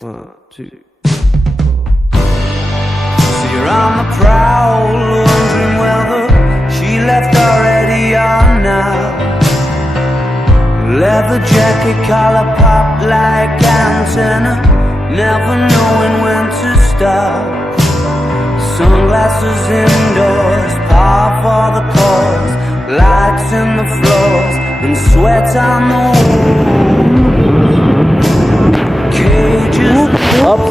1, 2. So you're on the prowl, wondering whether she left already or not. Leather jacket, collar pop like antenna, never knowing when to stop. Sunglasses indoors, power for the cause, lights in the floors, and sweat on the walls. Cages. Ups.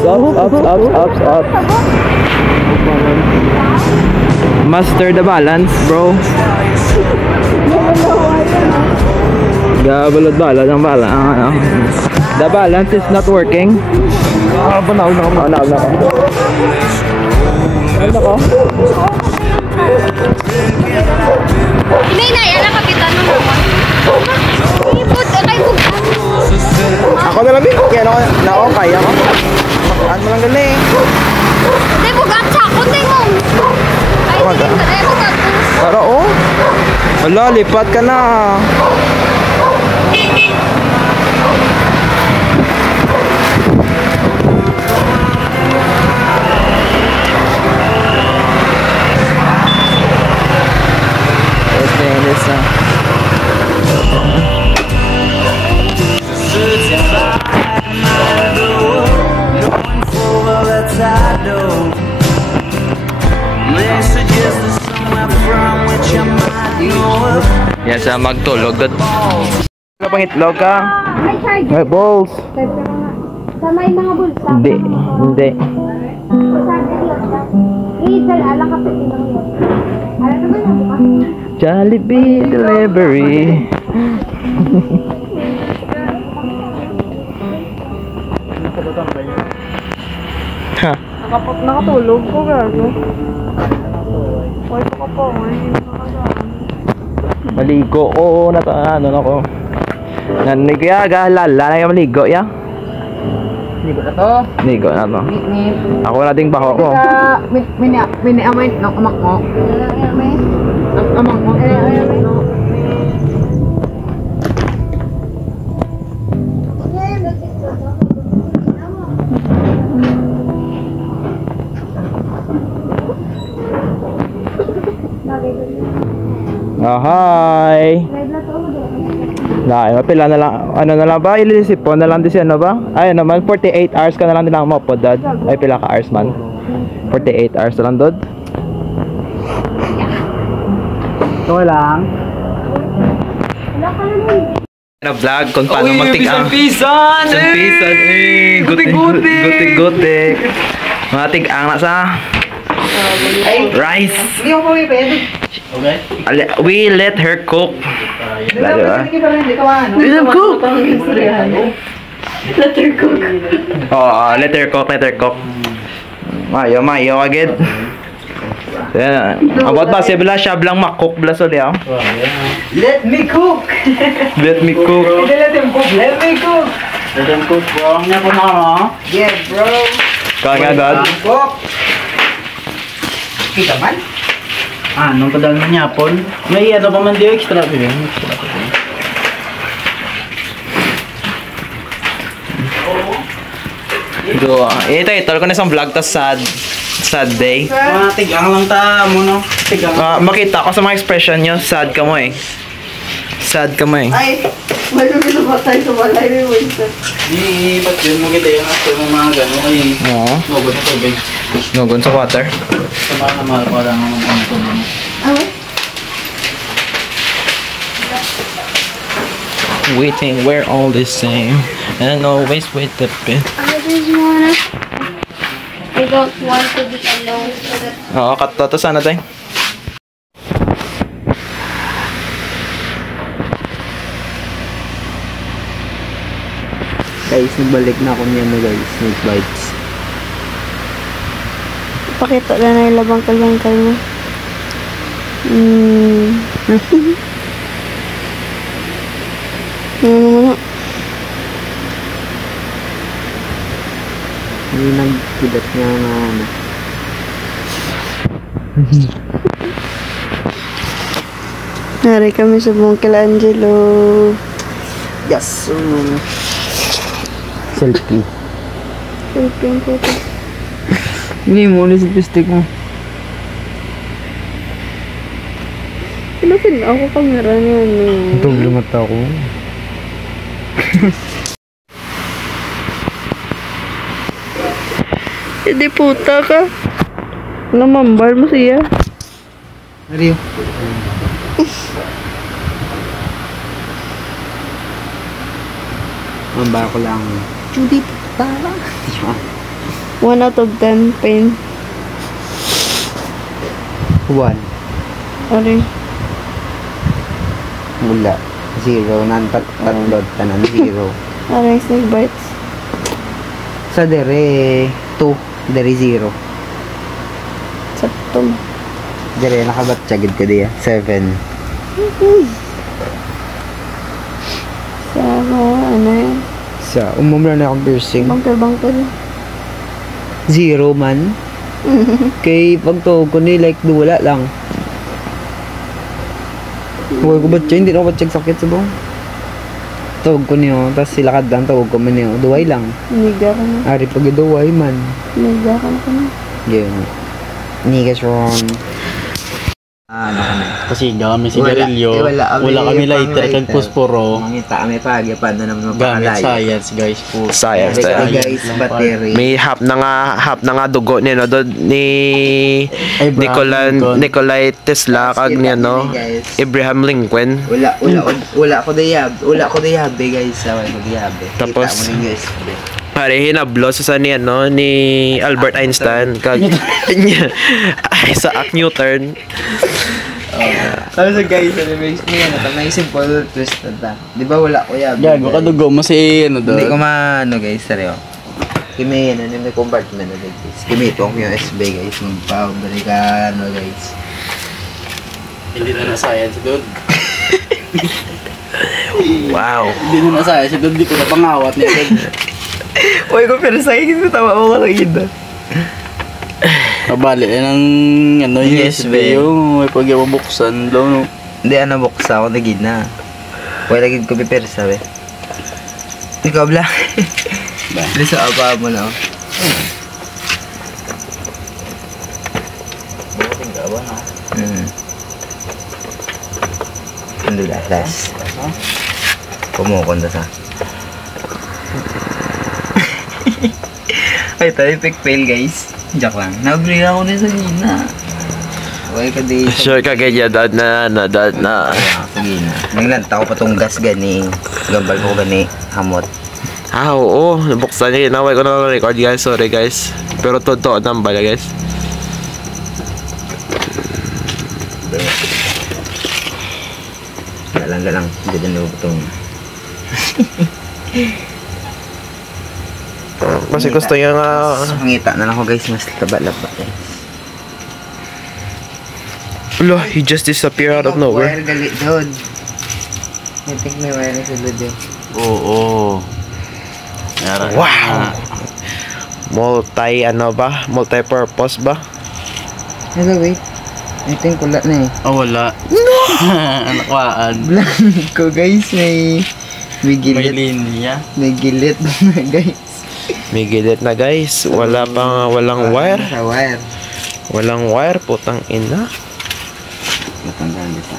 Master the balance, bro. Gabalod-balod ang bala. The balance is not working. Banaw na ako. Ano ko? Hindi na, yan ang kapitan mo naman. Ibot, kay bugan. Ako na lang din. Kaya ako kaya ko. Ano mo lang galing. Hindi, bugan sa ako, hindi mo. Ay, hindi ka na, bugan. Para oh. Wala, lipat ka na. Yan sa magtulog. Ano pang itlog ka? May charger. May balls. Sa may mga bulsa. Hindi. Isal, alang kapitin lang yun. Alam naman ang buka. Jollibee delivery. Ha? Nakatulog ko gago. Hoy ko po, Maligo ko na ano na ko. Nanigo ya galala na yung maligo ya. Ligo na to. Ligo na to. Ako na ding baho ko. Mini amay ng amak mo. Ang amak mo. Oh, hi. Mapila na lang. Ano na lang ba? Ilisip po na lang din siya, ano ba? Ay, naman, 48 hours ka na lang din ang mapod, dad. Ay, pila ka hours man. 48 hours na lang, dad. Ito lang. Vlog kung paano magtigang. Pisan! Gutik. Mga tigang na sa rice. Hindi ako pwede. Okay. We let her cook. Let her cook. Oh, let her cook. Mayo agad. About possible siya blang makcook blas uli ah. Let me cook. Let me cook. Let him cook. Let me cook. Let him cook, bro. Ang niya po na mo. Yeah, bro. Kagad. Cook. Kita man? Nung kadal na niya po. May ano pa man di extra pa yun. Ito ko na isang vlog tas sad day. Mga tigang lang ta mo no. Tigang. Makita ko sa mga expression nyo, sad ka mo eh. Ay, may lumilumatay sa walay ni Winston. Di ba't yun mo kita yung aso mo mga gano'n ay Oo. nugod na tubig. Nugon sa water. Sa mga namal ko lang ang tubig. Waiting, we're all the same. And always with the pin. I don't want to be alone so that Oo, kato sana tayo. Guys, nagbalik na ako niyan na guys. Snake bites. pakita na na yung labang kalbangkal mo. Hindi nagkidat niya na ano. Nari kami sa Michelangelo. Yes. Selfie. Selfie ko to. Hindi mo ulit sa plastic mo. Pinapin ako kamera niya. Itong lumata ko. Hindi puta ka. Namambal mo siya. Mario. Mamba ko lang. Judy, puta. 1 out of 10 pain. 1. Ari. Mula. 0. Nantatlod. Tanan 0. Ari, snake bites. Sa dere 2. Dere 0. Sakto mo. Dere nakabatsyagid ka diya. 7. Sa ano yan? Sa umumla na akong piercing. Bangkel-bangkel. 0 man. Kay pagtuog ko ni like wala lang. Huwag ko batsyag. Hindi na ako batsyag sakit sa buong. Tuog ko niyo. Tapos silakad lang. Tuog ko man niyo. Duway lang. Niga ka na. Ari pag duway man. Niga ka na. Yun. Nigas ron. Ano kami? Kasi kami sigarilyo. Wala kami lighter kag posporo. Mangita kami pag paano naman Gamit mapakalayo. science guys po. Science. Guys, battery. May half na nga dugo ni no do ni Abraham Nikolai Tesla kag ni no Abraham Lincoln. Wala ko dayab guys. Wala ko dayab. Tapos, kita mo ng USB. Pare hinablo sa ni ano ni Albert Einstein kag Isaac Newton. Sabi sa guys, makes me may simple twist na. Di ba wala ko yab? Gago ka dugo mo si ano doon. Hindi ko maano guys, seryo. Kimi yan, may compartment na guys. Kimi ito ang USB guys. Magpabalik ka ano guys. Hindi na science doon. Wow. Hindi na science doon. Di ko na pangawat niya doon. Uy, ko pero sa akin tawa mo ka lang Kabali ng ano USB yung may pagyabuksan daw no. Hindi, buksa ako na gina. Wala gid ko pipersa we. Ikaw bla. Dili sa apa mo na. Buting ka ba no? Alhamdulillah, last. Kumukonda sa. Ay, tayo pick fail guys. Joke lang. Nag-agree ako na sa gina. Okay ka di. Sure ka kaya dad na. Sa gina. Naglanta ko pa tong gas gani. Gambal ko gani. Hamot. Oo, nabuksan niya. Naway ko na record guys. Sorry guys. Pero totoo nambala guys. Galang. Hindi na butong. Kasi gusto niya nga Mangita na lang ako guys. Mas laba-laba guys. Lo, he just disappeared out of nowhere. Wire galit doon. I think may wire sa doon. Oo. Wow. Multi-purpose ba? Hello, wait. I think wala na eh. Oh, wala. Anakwaan. Blanco guys, may May gilit. linya. May gilit na guys. May gilid na guys. Walang wire. Sa wire. Walang wire, putang ina. Matandaan dito.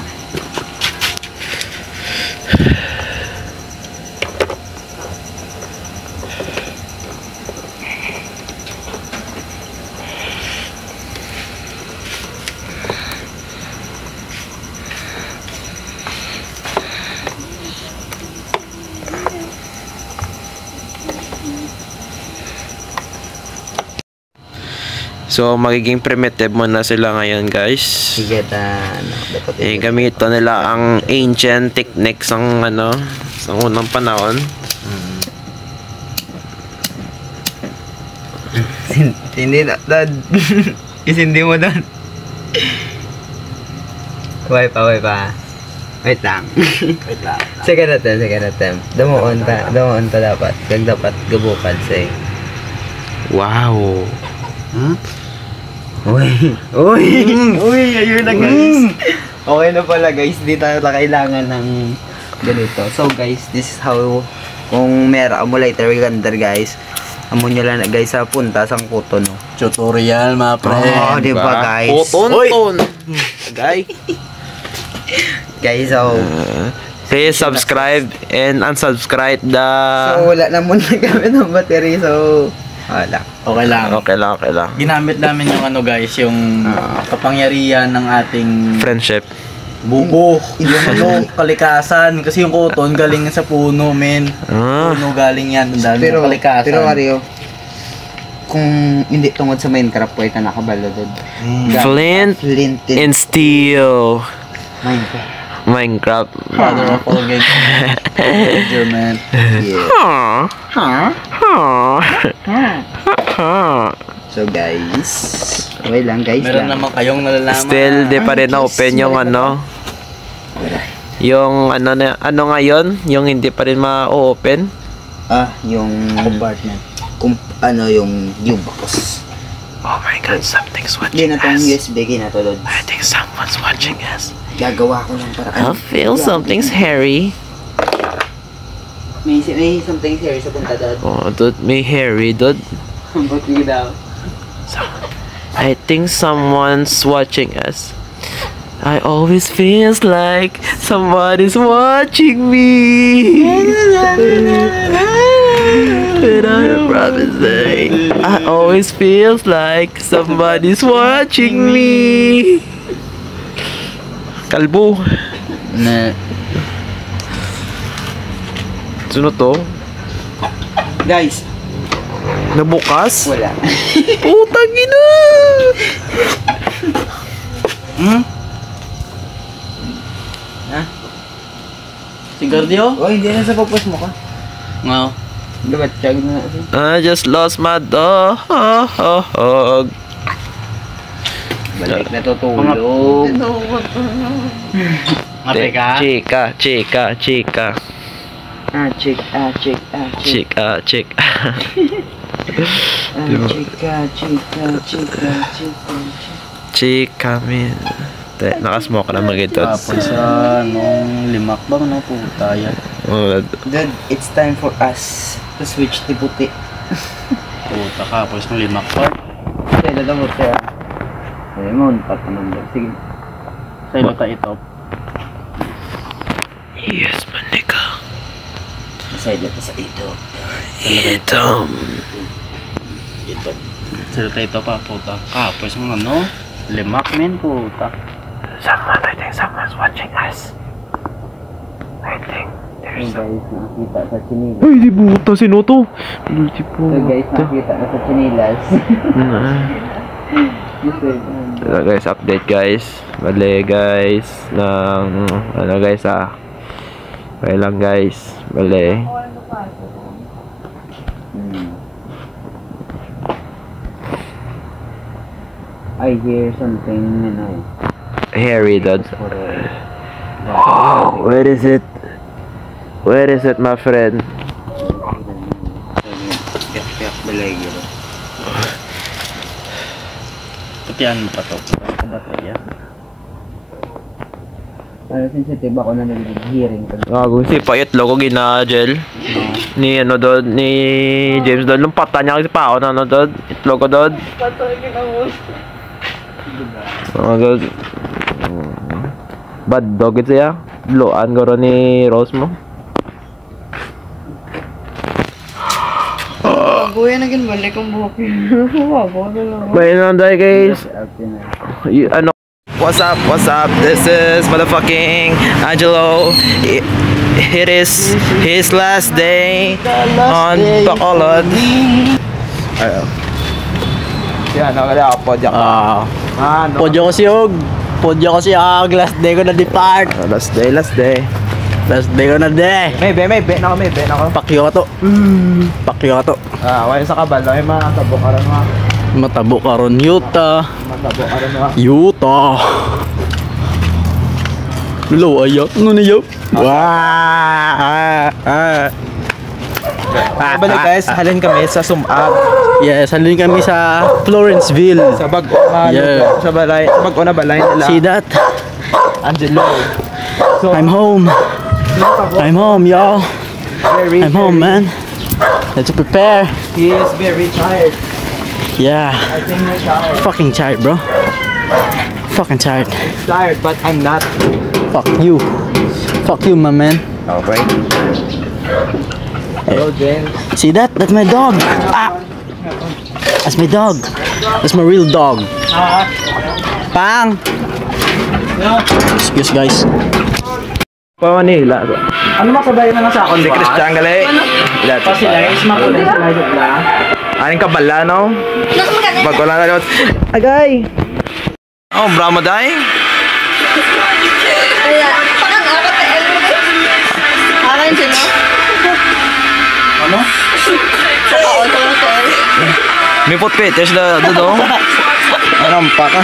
So, magiging primitive muna sila ngayon guys. Sige Gamitin nila ang ancient techniques ng sa unang panahon. Hindi na, dad. Isindi mo, dad. Wait pa. Wait lang. Second attempt. Damuon ta dapat. Dapat gabukad sa'yo. Wow. Uy, ayun na guys. Okay na pala guys, di tayo kailangan ng ganito. So guys, this is how kung meron mo lighter gander guys. Amo nyo lang na guys sa punta sang kuto no. Tutorial mga pre. Oh, di ba guys? Puton. Guy. Guys, so Please subscribe and unsubscribe the... wala na muna gamit ng battery, so wala. Okay lang. Okay lang. Ginamit namin yung ano guys, yung kapangyarihan ng ating Friendship. bubo. Yung ano, kalikasan. Kasi yung cotton galing sa puno, men. Puno galing yan. Dahil Pero, kalikasan. pero Mario, kung hindi tungod sa Minecraft, pwede ka nakabalo doon. Flint and steel. Minecraft. Father of all games. man. So guys, okay lang guys. Meron naman kayong nalalaman. Still, di pa rin na-open yung ano. Yung ano ngayon? Yung hindi pa rin ma-open. Yung Compartment. yung U-box. Oh my god, something's Hindi watching na tong us. USB ginatulod. I think someone's watching us. Gagawa ko lang para I feel something's hairy. May something here sa punta doon. Oh, dude, may hairy, dude. Buti daw. I think someone's watching us. I always feels like somebody's watching me. But I promise I always feels like somebody's watching me. Kalbo. Na. Sino to? Guys, Nabukas? wala. Putang ina! Sigardio? Oh, hindi na sa pupus mo ka. Nga. Dapat chag na natin. I just lost my dog. Balik na tutulog. Ate ka? Chika. Chick. Chika, man. Nakasmoke na mag-ito. Tapos sa nung limak ba no puta yan. Oh, Dude, it's time for us to switch to puti. Puta ka, tapos nung limak pa. Sige, dadamot siya. Sige, muntat naman daw. Sige. Sa ilo ta ito. yes, my nigga. Masaya dito sa ito. Ito. Ito. Sa ilo ta ito pa puta. Tapos mga ano, limak men puta. I think someone's watching us. I think Yung guys, nakakita sa chinilas. Uy, di buta. Sino to? Di So guys, nakakita na sa chinilas. Ito guys, update guys. Bale guys, ng ano guys okay lang guys. Bale. I hear something, Harry, dad. Oh, where is it? Where is it, my friend? Piyak balay yun. Putihan mo pa to. Baterya. Ano, sensitive ako na nag-hearing ko. Gago, si itlog ko gina-gel. Ni ano doon, ni James doon. Lumpatan niya kasi pa ako na ano doon. Itlog ko doon. Doon. Bad dog ito ya. Loan ko rin ni Rose mo. Kuya, naging balik ang buhok yun. May nanday guys. Ano? What's up? This is motherfucking Angelo. It is his last day on Bacolod. Ayo. Yan, nakala ako podyak. Podyo ko siyog. Podyo ko siyog. Last day ko na depart. Last day. Last day ko na de. May bet na ako. Pakyoto. Pakyoto. Wala sa kabalo, ay matabo ka rin mga. Matabo ka ron. Yuta. Matabo ka rin mga. Yuta. Hello, ayat. Ano niyo? Balik guys, halin kami sa Sumab. Yes, halin kami sa Florenceville. Sa Bago na Yeah. sa balay, Bago na balay nila. See that? Angelo. So, I'm home. I'm home, y'all. I'm home, man. Let's prepare. He is very tired. Yeah. I think you're tired. Fucking tired, bro. Fucking tired. Tired, but I'm not. Fuck you. Fuck you, my man. Okay. Hello, James. See that? That's my dog. Ah! That's my dog. That's my real dog. Pang! Excuse guys. Pa Manila. Ano makabay na sa akong Si Christian gali. Pa sila is makulay sila na. Aning kabala no? Nasa magaganda. Pag wala na daw. Agay. Oh, bramo dai. Kaya, parang ako tayo. Akin siya, no? Ano? Oo, ito lang tayo. May potpetes na do. Rampa ka.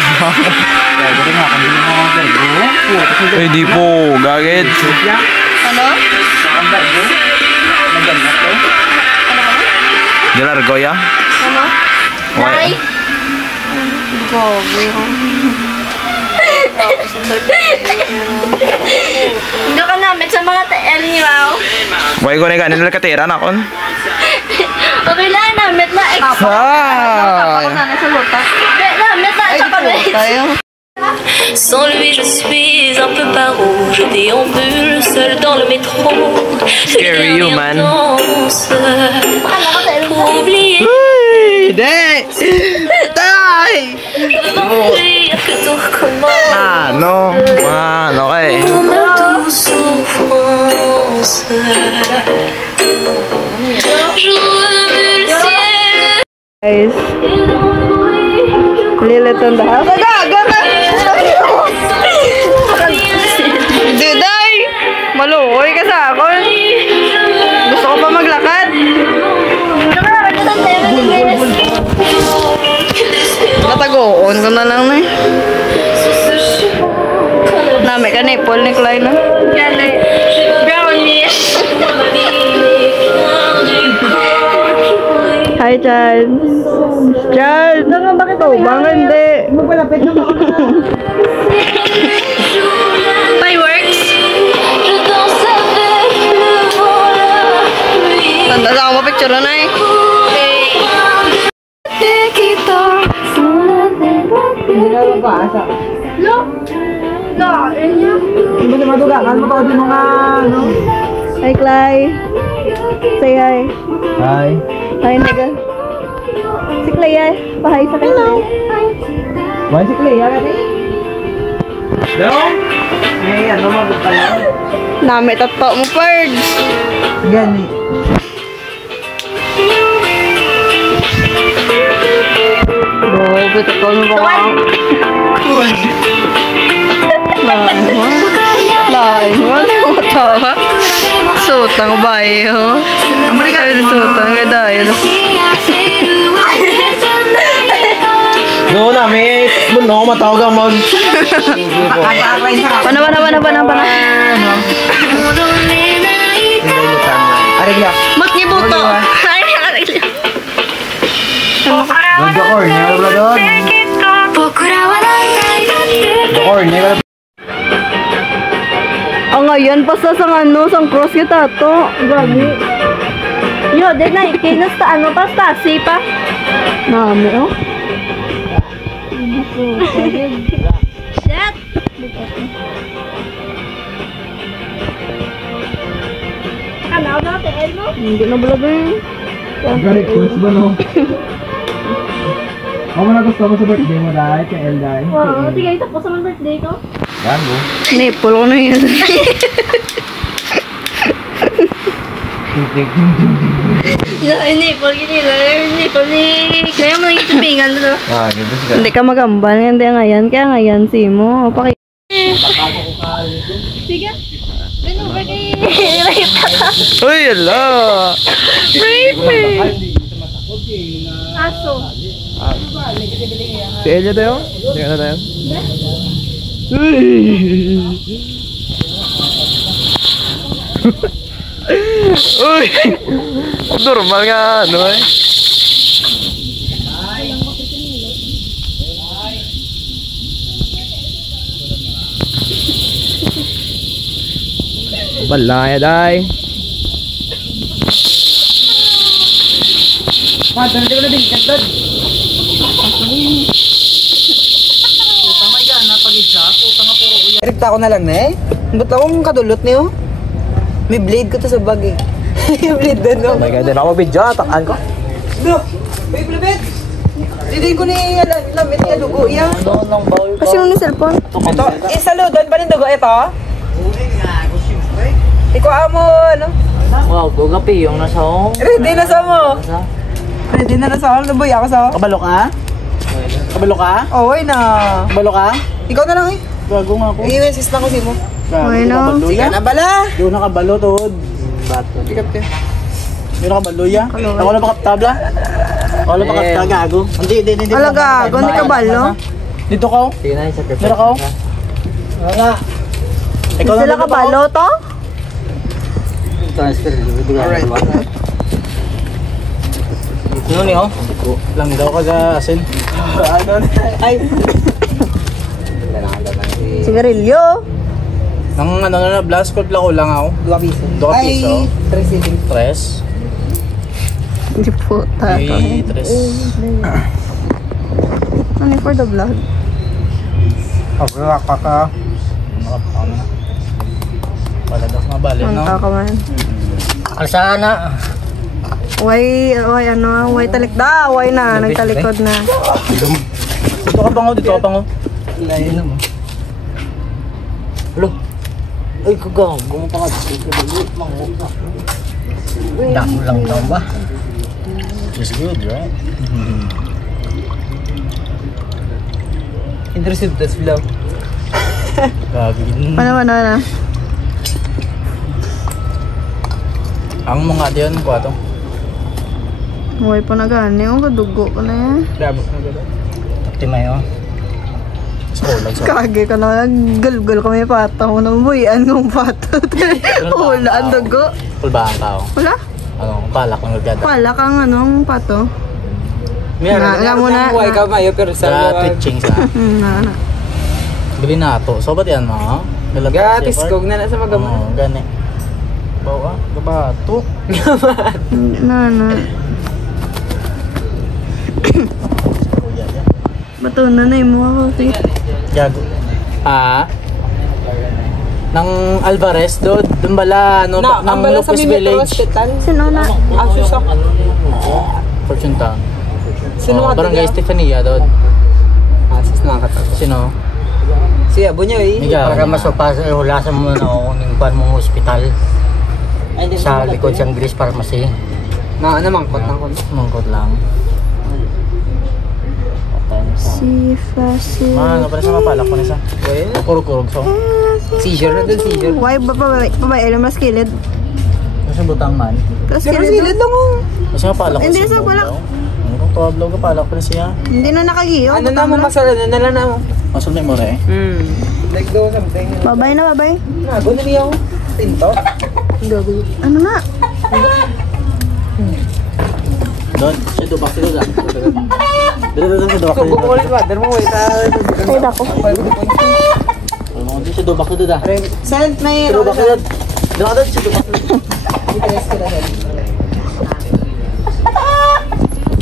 Eh di po, gagit. Ano? Dilargo ya. Ano? Nay? Gobe ko. Hindi ka namin sa mga TL ni Wow. Way ko na ganin na katira na kon. Okay lang, namit na extra. Ako na sa luta. Namit na chocolate. Sans lui, je suis un peu paro. Je déambule seul dans le métro. Scary you, man. Pour oublier. Hindi! Dire que tout recommence. Ano? Ano kay? Dans ma douce souffrance. Je remue le ciel. Guys, Et dans le bruit. Lilith on the house. Duday! Maluoy ka sa akin. Gusto ko pa maglakad. Natagoon ko na lang na eh. Nami ka nipol ni Klein na. Yan eh. Brownie. Hi, Chan. Chan! Bakit ito? Baka hindi. Fireworks. Je danse avec le vent, la pluie. Tanda sa ako mapicture na eh. Hi, Clay. Say hi. Hi. Hi, nigga. Si Clay ay. Pahay sa kanya. Why si Clay? Hello? Hey, ano magpala? Nami tato mo, Ferds. Gani. Bro, bitakal mo ba ka? Lain mo. Ano mo tawa? Sutang ba iyo? Sabi na sutang ka dahil. No, na may buno matawag ang mag. Pana. Arigla. Magnibuto. Dokor, niya wala doon. Dokor, niya wala. Ngayon, basta sa ano, sang cross kita to. Gagi. Yo, din na, ikinas ta, ano pa, stasi pa. Nami, oh. Shit. Ano ba, TL mo? Hindi na bala eh. Galit, coach ba no? Ako na gusto mo sa birthday mo dahil kay El dahil. Oo, tigay ito po sa mga birthday ko. Yan mo. Nipple ko na yun. Nipple, nipple ni... Kaya mo nang itubingan doon. Ah, ganda siya. Hindi ka magambal, hindi ngayon. Kaya ngayon, si mo. Sige. Been over kay Rape. Uy, ala. Rape. Aso. Si Elia tayo? Hindi ka na tayo? Uy. Normal nga ano eh. Balaya day. Rekta ko na lang na eh. Ba't akong kadulot niyo? May blade ko to sa bag eh. May blade doon no? Oh my god, din ako video, takaan ko. No! May blade! Hindi ko ni lamit niya dugo yan. Kasi nung ni cellphone. Ito, isaludan pa rin dugo ito. Ikaw mo ano? Wow, gugapi yung nasa home. Ready na sa mo. Ready na sa ako. Naboy ako sa ako. Kabalo ka? Kabalo ka? Oo na. Kabalo ka? Ikaw na lang eh. Gago nga ako. I-insist na ko si mo. Okay na. Sige na bala. Doon na kabalo, Tod. Sikap ka. Doon na kabalo, ya. Ako na pakaptabla. Ako na pakaptabla, gago. Hindi. Alaga, hindi ka balo. Dito ka. Sige na, sacrifice. Meron ka. Wala. Ikaw Sila ka balo to? Alright. Ano ni oh? Lang daw ka ga asin. Ay. Sigarilyo. Nang ano na blast code lang ko lang ako. 2 piso. 2 piso. Ay, 3 siling. Tres. Hindi po tayo. Ay, tres. Ano for the vlog? Okay, kaka. Nakapano na. Wala daw nga bali, no? Manta ka man. Alsana. Way talikda. Way na, nagtalikod na. Dito ka pango, dito ka pango. Layo na mo. Hello. Ay, kagaw. Gumunta ka. Dako lang daw ba? Just good, right? Intrusive test vlog. Gagawin. Ano. Ang mga diyan ko ato. Way pa na gani. Ang kadugo ko na yan. Dabot na gano'n. Timayo. Lang sa. Kage ka na. Gulgul kami pata ko na buyan kong pata. Wala ang dugo. Pulbahan ka oh. Wala? Ano, balak ng gagada. Wala kang anong pato. Alam mo na. Huwag ka mayo pero Sa sa twitching sa. Na. Bili na to. So ba't yan mo? Gatis kog na sa magamo. Oo, gani. Bawa, gabato. Na. Bato na mo ako. Gago. Nang Alvarez doon bala ano Na, nang ang bala sa Lopez Metro Village. Hospital. Sino na? Susak. Fortune Town. Sino nga Barangay doon? Estefania doon. Sis nakakatawa. Sino? Si Abo niya eh. Ikaw. Para masupas, hulasan mo na ako ng kuan mong hospital. Sa likod siyang Grace Pharmacy. Na mangkot lang ko. Mangkot lang. Si Fasil. Ano pa rin sa mapalak ko nisa? Well, Kurog-kurog so. seizure na doon, seizure. Why ba alam mas kilid? Kasi butang man. Kasi Pero silid lang oh. Kasi mapalak ko Hindi, siya. sa palak. Ano kung tuwablaw ka palak pa rin siya? Hindi na nakagiyo. Ano na mo masala na lang na mo. Masul na mo rin. Like do something. Babay na, babay. Nago na niya ako. Tinto. Ano na? Doon, siya dubak sila doon. Doon siya dubak Subo ko sila ulit ba? Dar mo wait. Ay, dako. doon. Siya dubak sila doon. Send may Siya dubak sila doon. Doon siya dubak sila doon.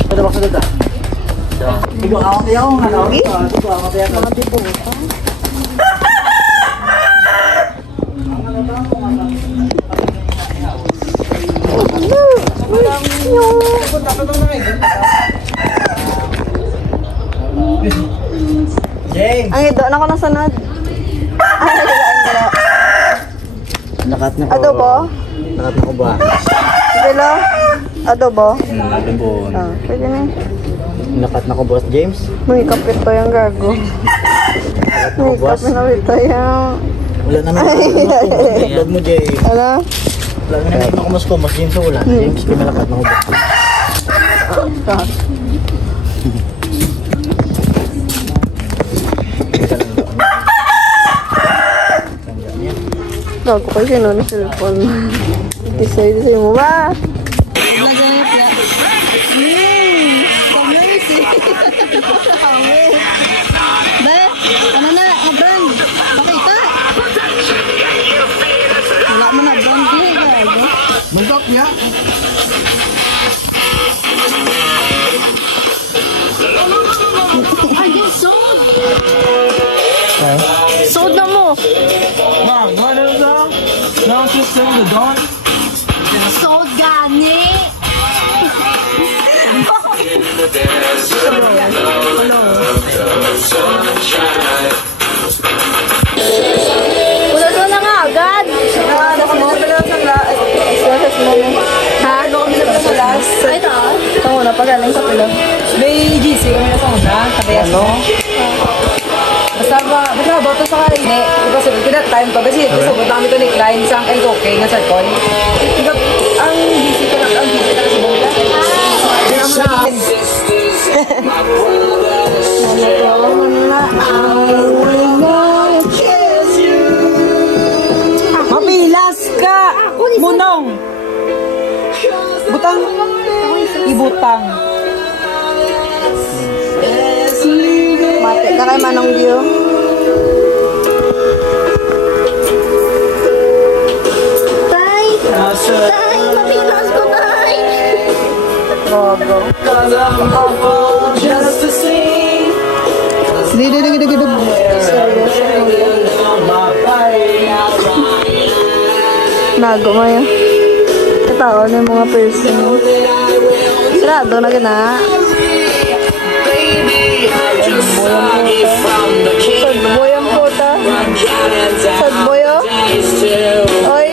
Siya dubak sila doon. Ikaw ako tayo ako nga. Ikaw ako tayo ako. Ang ido na ko nasunod. Nakat na ko. Adobo? Nakat na ko ba? Dilo? Adobo? Adobo. Pwede na. Nakat na ko boss James. May kapit pa yung gago. May kapit na ito yung... Wala naman ako. Vlog mo James. Ano? Wala naman ako mas James wala. James kaya malakat na ko boss. Gago kayo sino na cellphone. Decide mo ba? Ba, ano na, brand? Pakita. Wala mo na brand niya, gago. Magkap niya. So gani. Wala doon na nga agad. Ha? Ay, taas. Ito na, pagaling sa pila. May GC kami na sa una, kabayas mo. Basta ba ito sa karin eh. Diba sabi ko that time pa, kasi ito sabi kami ito ni client sa ang LOK nga sa kon. Diba, ang GC ko lang, ang GC ka sa bongga. Mapilas ka! Bunong! Butang! Ibutang! Mate ka kay Manong Dio. Tay! Tay! Mapilas ko, tay! Gogo. Dito. Nago mo yun. Katao na yung mga person. Sarado na gina. Sadboy ang puta. Sadboy oh. Oy.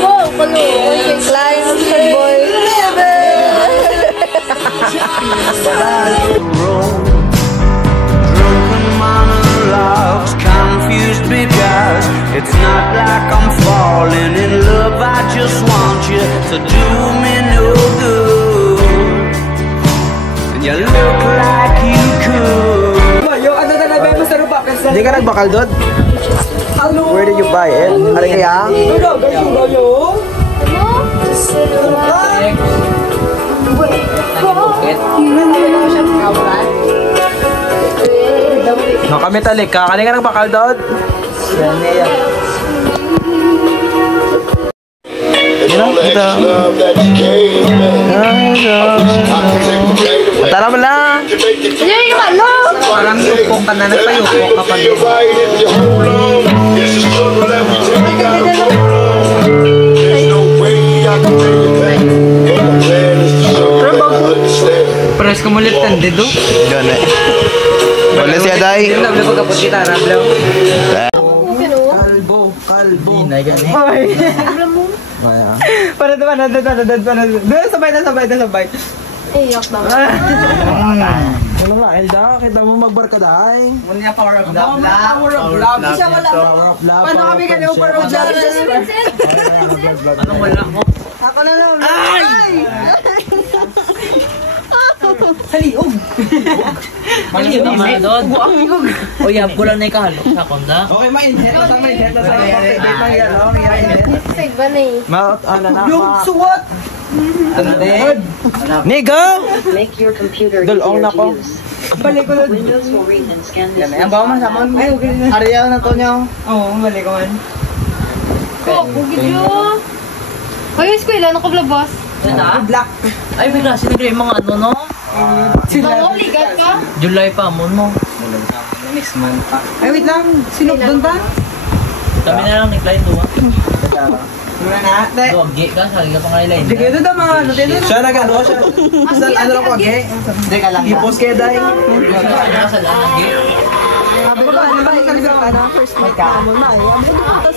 Wow, palo. Oy, kay Klein. Sadboy. Broken monologues, confused because it's not like I'm falling in love. I just want you to do me no good, and you look like you could. Yo, ano na nabay mo sa rupa? Hindi ka nagbakal doon? Where did you buy it? Ano kaya? No, kami talik ka. Kanina ka nagbakal doon? Tara mo lang. Hindi ka malo. Parang yukok ka na, nagpayukok kapag Pares ka mulit tan dedo. Gana. Wala siya day. Hindi na pagkapot kita, Rablaw. Kalbo. Hindi na gani. Para naman, doon sabay. Iyak na. Ano nga, Elda? Kita mo magbarkadahay. Muna power of love. Power of love. Isa wala. Paano kami ganyan power of love? Anong wala mo? Ako na lang. Ay! Saliog. Maliw naman doon. O yab ko lang na ikahalo sa konda. Okay, ma-inherit. Sigba na eh. Yung suwat! Nigo! Make your computer Dulong easier na ko. to use. Balik ko lang. Windows will read and scan this. Yan, bawa man sa mon. Ay, okay na. Ariel na to niyo. Oo, balik ko man. Ko, bugid yun. Hoy, eskwela, nakablabas. Black. Ay, bigla, sinigay mga ano, no? Oo, ligat ka. July pa, mo. Ay, wait lang. Sinok doon pa? Kami na lang ni Klein doon. Muna na. Dogi ka, sali ka pang line. Sige, doon na mga ano. Siya nag-ano siya. Ano lang ko, age? Hindi ka lang. Ipos kaya day. Ano ka sa lagi? Sabi ko, ano ba yung kaligaw ka na? First night ka mo na. Ayaw mo na. Tapos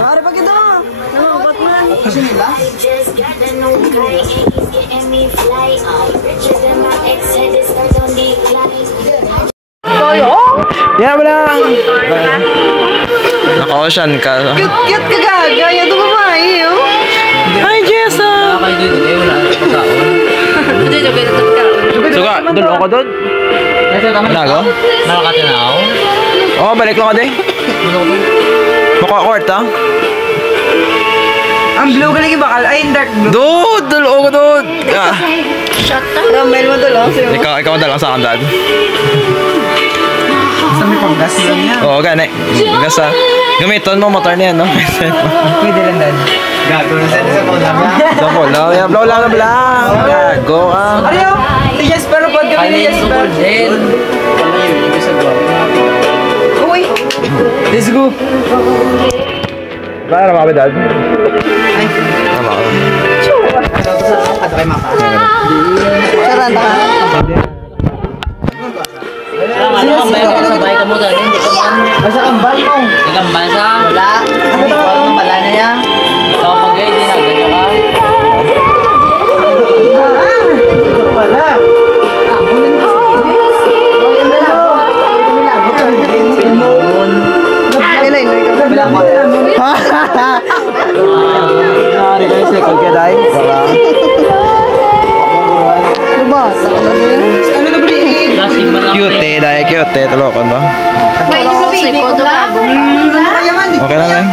Gari pa kita. Ba't man? Kasi nila? Yan mo lang. Naka-ocean ka. Cute ka gaga. Yan ito babae, oh. Hi, Jessa! Kayo dito, eh, wala na pagkaon. Hindi, joke na ito. Suga, dulong ko doon. Nago? Nakakati na ako. Oo, balik lang ka din. Maka-court, ha? Ang blue ka lagi bakal. Ay, dark blue. Dude! Dulong ko doon! Shut up. Ramel mo doon, Ikaw ang dalang sa akin, dad. Sa may panggas lang niya. Oo, gani. Gasa. Gamiton mo motor niya, no? Pwede lang dan. Gago na sa ulam na. Doko lang. Yan, blow lang na blang. Gago, ah. Ayaw! Yes, pero pag kami ni Yes, pero. Din. Oo, Let's go. Kaya naman kami, Dad. Ay. Tama ko. Ato kay Maka. Sarang ka. Ano kang bayan ka sa bahay ka mo dali? Hindi ka man. Basta kambal mo. Hindi ka man sa? Wala. Ano ba ang bala na yan? Ito pag-gay din na ganyan ka. Wala. Nari kayo sa ikon kaya dahil? Diba? Ano na ba Cute eh, dahil cute eh. Tulokon ba? May second ka. Okay lang eh.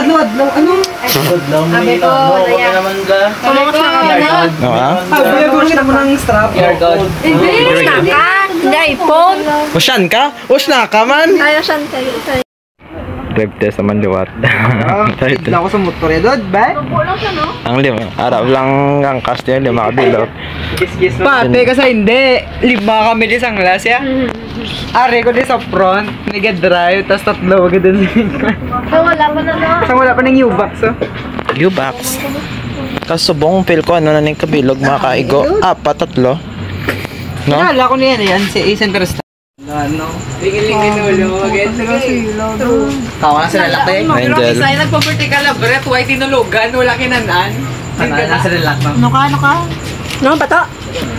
Ano? Sabi ko, wala yan. Tulungan na kami na. No, ha? Kita mo ng strap. Hindi, naka. Hindi, iPhone. Usyan ka? Usna ka man? Ayaw siya tayo. Drive test naman liwat. Tignan ko sa motor ya, Dod, ba? Kulang siya, no? Ang lima. Arap lang ang cast yun, lima kabilog. Pate kasi hindi. 5 kami di sang glass ya. Are ko di sa front, nag-drive, tapos 3 wag din sa likod. So, wala pa na, no? Sa wala pa ng U-box, oh. U-box. Kasubong feel ko ano na ning kabilog mga kaigo. 4, 3. No? Naalala ko na yan, si Ace Interest. Ano? Lingin-lingin ulo, again. Tawa na sila laki. Angel. Isa yung nagpa-vertical na bret, white tinulugan, wala kinanan. Ano na sila laki. Ano ka? No, bato.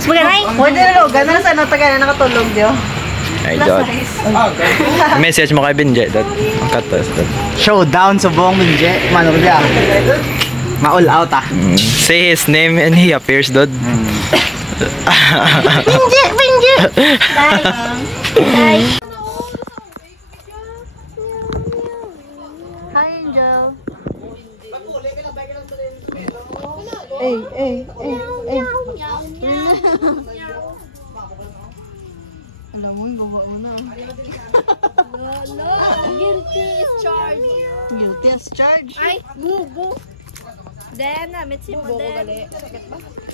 Smaganay. Pwede na logan. Ano sa taga na nakatulog diyo? Ay, Dot. Message mo kay Benje, Dot. Ang katas, Dot. Showdown sa buong Minje. Mano ba? Ma-all out ah. Say his name and he appears, Dot. Benji. Hi. Hi, Angel. Eh. Alam mo, gawa mo na. No, guilty is charged. Guilty as charged. Ay, bugo. Then, namit si mo din.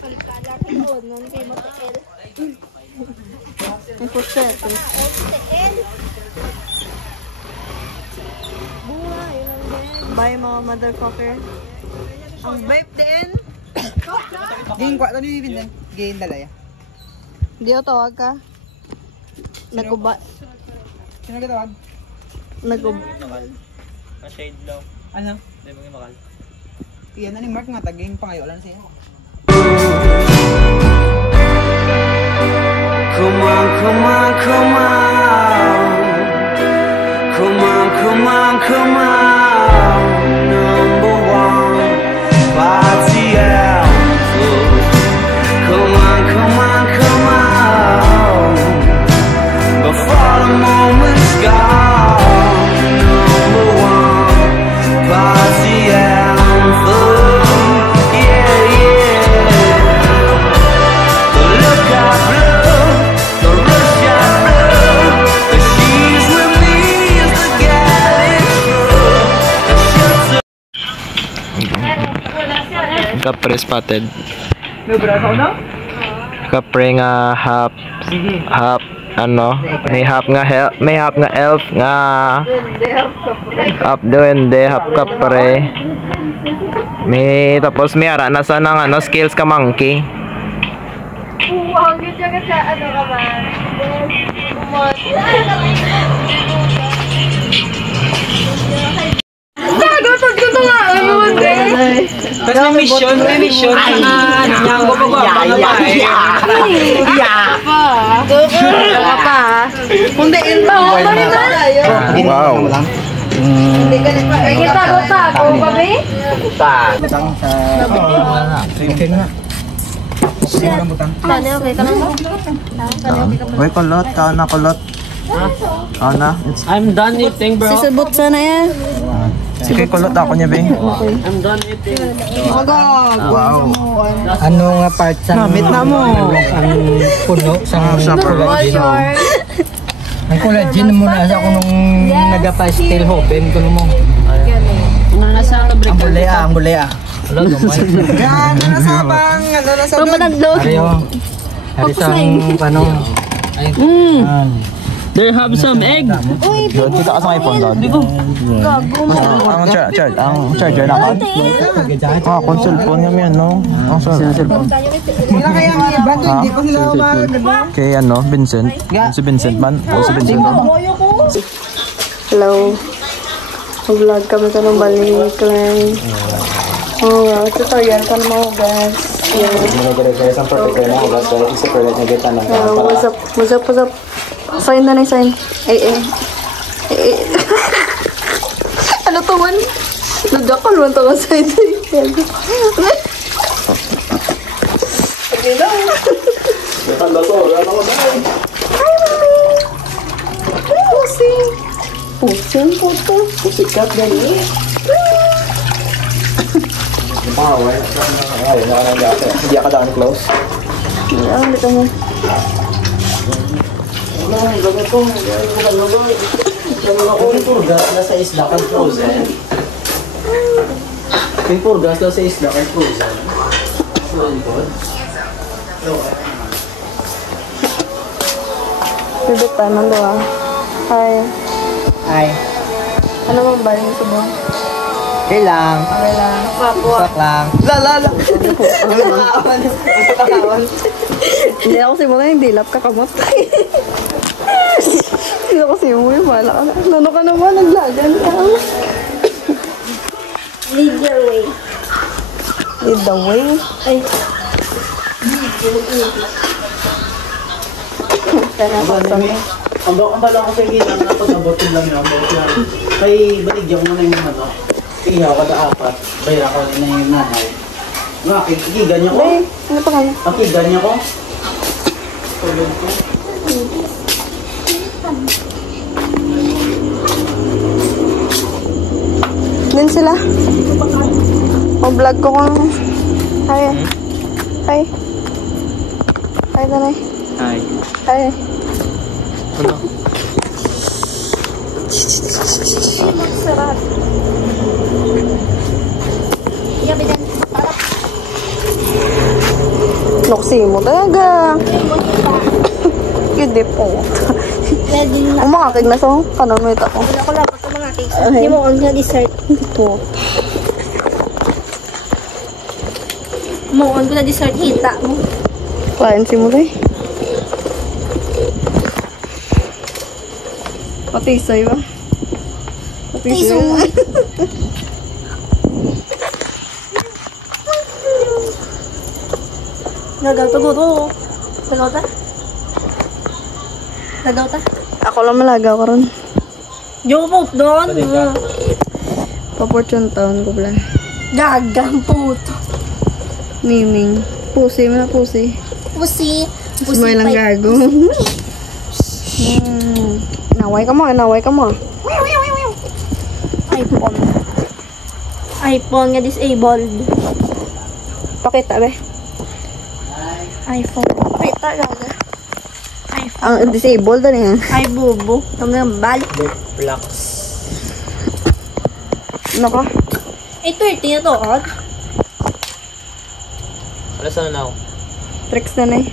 Kalikala ko nun kay Motel. Ang puseto. Motel. Buhay lang din. Bye mga motherfucker. Ang vape din. Ging kwa to ni Vincent. Ging dalaya. Di o tawag ka. Naguba. Sino gitawag? Nagub. Pa-shade lang. Ano? Hindi mo makal. Iyan na ni Mark nga taging pangayo lang siya. Come on, come on, come on. Come on, come on, come on. Number one, party anthem. Come on, come on, come on. Before the moment's gone. Number one, party anthem. Yeah, yeah. The lookout blue, the rush out blue. The she's with me is the gallant crew. The shuts up. Kapre spotted. May braso na? Kapre nga half ano, may half nga elf nga half duwende, half kapre. May tapos may ara na sa nang ano skills ka monkey. Wow, yun yung kasi ano ka ba? Nagutod ko ito nga. Ano din? Kasi may mission sa ano niya ang gumagawa ng bahay. Kundi in ba? Wow. Ay, tago-tago ba, be? Tani, okay ka lang ba? Uy, kulot, kao na kulot. Kao na. I'm done eating, bro. Sisubot sana yan. Sige, kulot ako niya, be. I'm done eating. Wow. Ano nga part sa Namit na mo. ang puno sa Short. ang collagen mo na sa kunong nagapa-steel hopen ko mo. Ang bulea. Wala gamay. Yan, ano sa bang, ano na sa Pamatandog. Ayo. Hari sa ano. Ay. They have some egg. Doon, kita ka sa iPhone doon. Ang charger na ka? Kung cellphone yung yan, no? Ang cellphone. Wala kaya ang iba to, hindi pa sila umagano. Kay ano, Vincent? Si Vincent man? O si Vincent man? Hello. Vlog kami ka ng balik, Klein. Oh, tutorial ka naman mo, guys. What's up? Sign na sign. Ano to man? Nadakal man to ka sign. Hi, Mami! Pusi! Pusing po to. Pusikat gani. Hindi ka daan close? Hindi ka mo. Purgas na sa isla kan frozen. Purgas na sa isla kan frozen. Bibit pa man daw. Hi. Ay, Ano bang baling ko ba? okay lang. Okay lang. Sak lang. La. Hindi ako simula yung dilap ka kamot. Hindi ako simula yung wala ka na. Ano ka naman? Naglagan ka. Lead your way. Lead the way? Ay. Ang bala ko sa ginang na pag-abotin lang yung about yan. Kay baligyan ko na yung ano. Ihaw kada apat. Bayra ko na yung nanay. Nga, kikigan niya ko. Ano pa kanya? Kikigan niya ko. Din sila. O-vlog ko kung... Hi. Hi. Hi, Tanay. Hi. Hi. Ano? Sarap. Noksi mo talaga. Hindi po. Umakakig na sa kanon mo ito ako. Wala ko lang pagka mga cakes. Hindi mo on ka dessert. Ito. Mo on ko na dessert hita mo. Kain si mo tayo. Patisay ba? Patisay ba? Nagaw ta guro. Nagaw ta? Nagaw ta? Ako lang malagaw ka ron. Yo po doon. Pa-fortune town ko pala. Gagang puto. Miming. Pusi mo na pusi. Pusi. Pusi lang gago. Inaway ka mo. iPhone nga disabled. Pakita be. iPhone. Pakita gaga. iPhone. Ang disabled na yan. Ay bubo. Tama nga balik. Relax. Ano ka? 8:30 na to, odd. Alas na now? Tricks na na eh.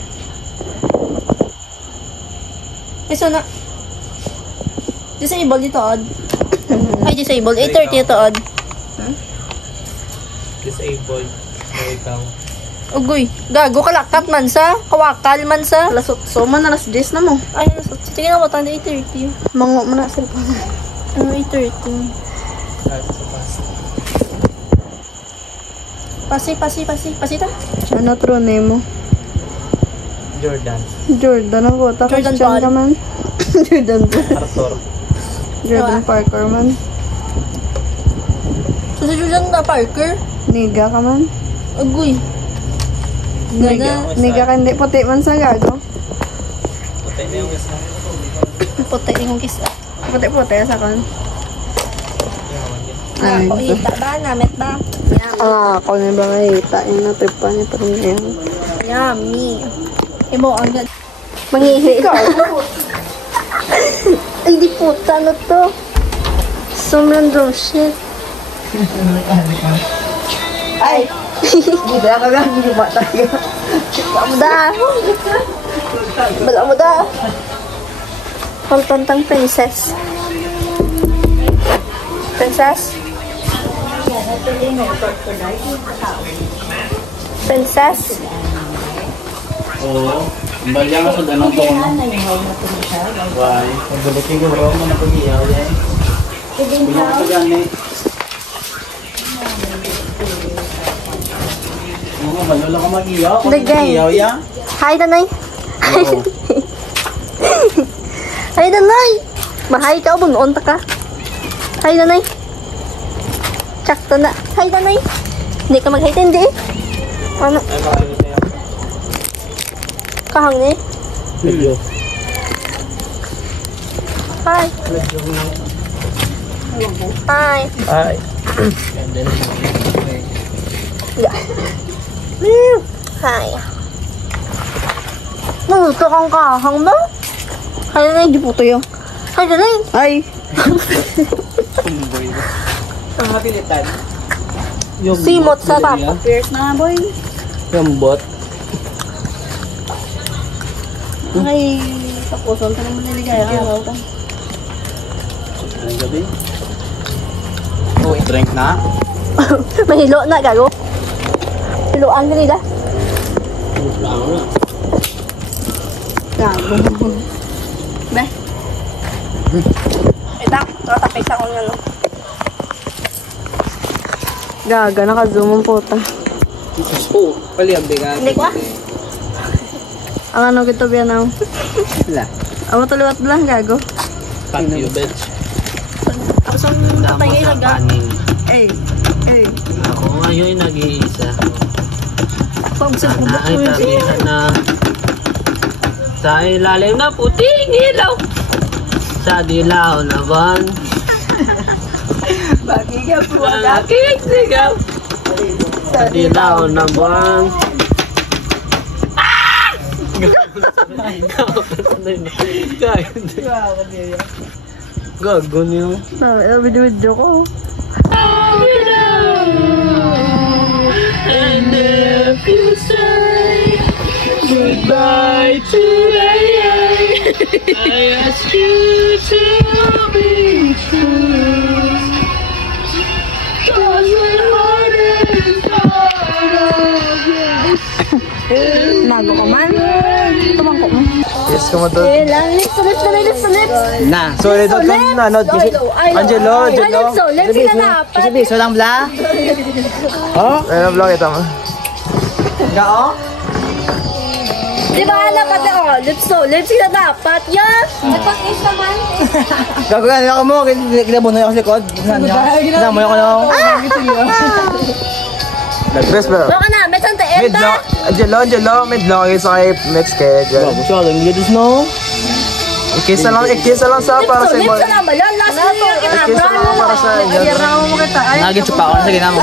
Eh, so na... Disabled dito, odd. Ay, disabled. 8:30 na to, odd. Disabled. Ikaw. Ugoy. Gago, kalakat man sa. Kawakal man sa. Alas 8 man, alas 10 na mo. Ay, sige na ko, tanda 8:30. Mango mo na cellphone. Ano, 8:30. Pasi ta? Ano true name mo? Jordan. Jordan ako. Jordan Christian Paul. ka man. Jordan Paul. Arthur. Jordan Parker man. So, si Jordan na Parker? Niga ka man. Ugoy. Niga ka hindi. Puti man sa gago. Patay na yung isa. Puti yung kisa. Puti sa kan. Ay, Ako, hita ba? Namit ba? ako na ba mahita yung natripa niya pa rin ngayon. Yummy. Imo, ang ganda. Mangihi ka. Ay, di puta na to. Some random shit. Ay! Gila ka lang, gila tayo. Bala mo da! Pagtontang princess. Princess? Princess? Oo. Balya nga sa danong to. Why? Pagbulit ko bro, mga pag-iyaw yan. Bilang ko gani. Oo, balula ka mag-iyaw. Mag-iyaw yan. Hi, Danay. Hi, Danay. Mahay ka, bunuon ta ka. Hi, Danay. Tsakto na. Hi, Danay. Hindi ka mag-hi, hindi eh. Ano? Kahang ni? Video. Hi. Hi. Ay. Yeah. Hi. Naluto kang kahang ba? Hi, Danay. Di puto yung. Hi, Danay. Ay! Ang habilitan. Simot sa tapo. Fierce na, boy. Yung bot. Ay, sa puso ka naman niligaya. Araw ka. Ang gabi. Oh, drink na. Mahilo na, gago. Hiloan ka nila. Gago. Be. Ito, tatapis ako ng ano. Gaga, naka-zoom ang puta. Oo, pali ang bigat. Hindi ko ah. Ang ano gito biya na. Wala. Amo tuliwat lang, gago. Fuck you, bitch. Ako sa patay ngayon, gago. Eh. Ako ngayon nag-iisa. Pag-usap ko ba Ay, tabihan na. Sa ilalim na puting ilaw. Sa dilaw na van. Bagi ka po Ang aking sigaw. Sa dilaw na van. Gago niyo. Video ko. And if you say goodbye today, I ask you to be true. 'Cause my heart is part of you. Nago ka man. Tumangko mo. Yes, kumadod. Eh, lang. Lips. Na, sorry doon kung nanood kasi Angelo. Lips sila dapat. Kasi biso lang bla. Oh? Ayun ang vlog ito mo. Gao? Di ba dapat lips sila dapat. Yan. Nagpakis naman. Gagawin ako mo, kinabuno ako sa likod. Kasama mo ako lang. Nag-dress ba? Baka na, may sante Mid enta. Angelo, mid lang kayo sa kay Mitch kay Angelo. Gusto ko lang gidus no. Ikisa lang sa para sa Lips na ba? Yan, last na yung Ikisa lang para sa Angelo. Nagit sa pa ako sa ginamo.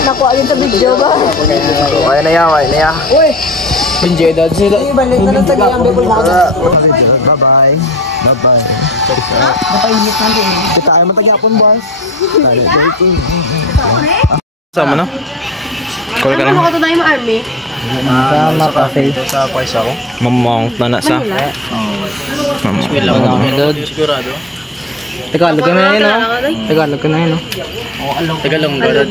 Nakuha yun sa video ba? Kaya na yan. Enjoy dad. Ibalik na lang sa ginamo ko mo. Bye-bye. Napainit natin. Kita ay matagapon, boss. Sama na? Call ka na. Ano ko tayo mo, Army? Sama cafe. Sa paisa ko. Mamount na sa. Sigurado. Tagalog ka na yun, no? Tagalog ka na yun, no? Tagalong garad.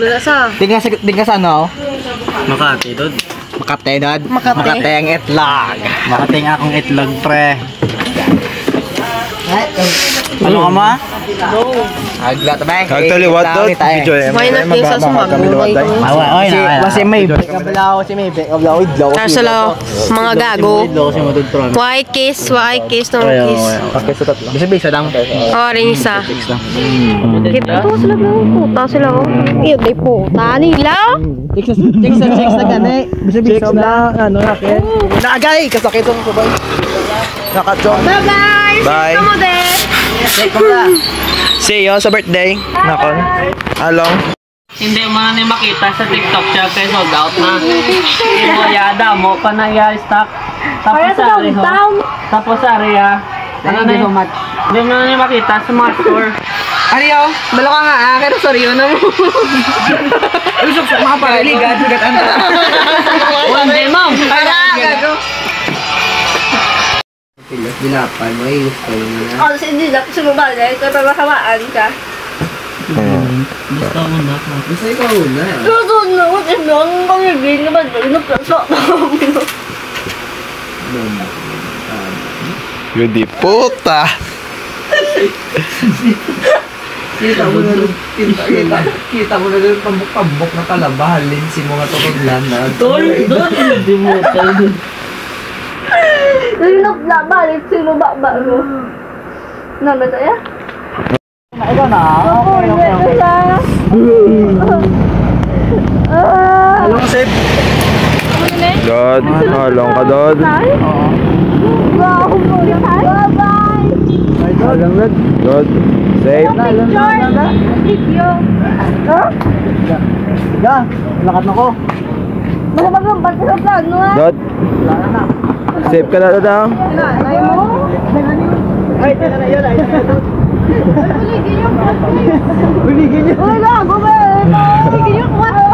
Di ka sa ano? Makati, dod. Makate, dad. Makate ang itlog. Makati nga akong itlog, pre. Ano ka ma? Aglat ba? Actually, what dot? Video eh. May nakisa sa magulay ko. Kasi may kablaw, si may kablaw, idlaw. Kasala, mga gago. White kiss ng kiss. Okay, sa tatlo. Bisa lang. Orange isa. Kita to sila ng puta sila ko. Iyo, day puta nila. Chicks na gani. Bisa lang, ano, nakin. Naagay, kasakit ang sabay. Naka-jog. Bye-bye! Bye. Ito mo din. See you sa birthday. Nakon. Along. Hindi mo na makita sa TikTok siya kay sold out na. Yada mo pa na stock. Tapos ari ho. Tapos ari ha. Thank you so much. Hindi mo na makita sa mga store. Ariyo, balo ka nga, pero sorry yun mo. Usok sa mga paraligan, sugat ang Hindi mo. gago. Dinapan mo, gusto mo na. Oh, kasi hindi dapat sumabagay. Kaya mahawaan ka. Basta mo na. Basta ikaw una. Susunod na ako. Kasi ang pangigil naman. Nagplaso ako. Hindi puta. Kita mo na doon pambok na kalabahalin si mga tukoglan na. Doon, hindi mo tayo. Linap na balik sumababa mo. Naman tayo? Ikaw na. Okay. Halong safe. Dod, halong ka, Dod. Wow, bye-bye! Halong, Dod. Dod, safe. Video. Ga, lakat na ko. Masabag ang pati sa plano ha? Dod. Safe ka na, Dod, ha? Ay mo? Ay, teka na yun. Buligin yung kwarto. Buligin niyo. Uy, gago ba? Buligin yung kwarto.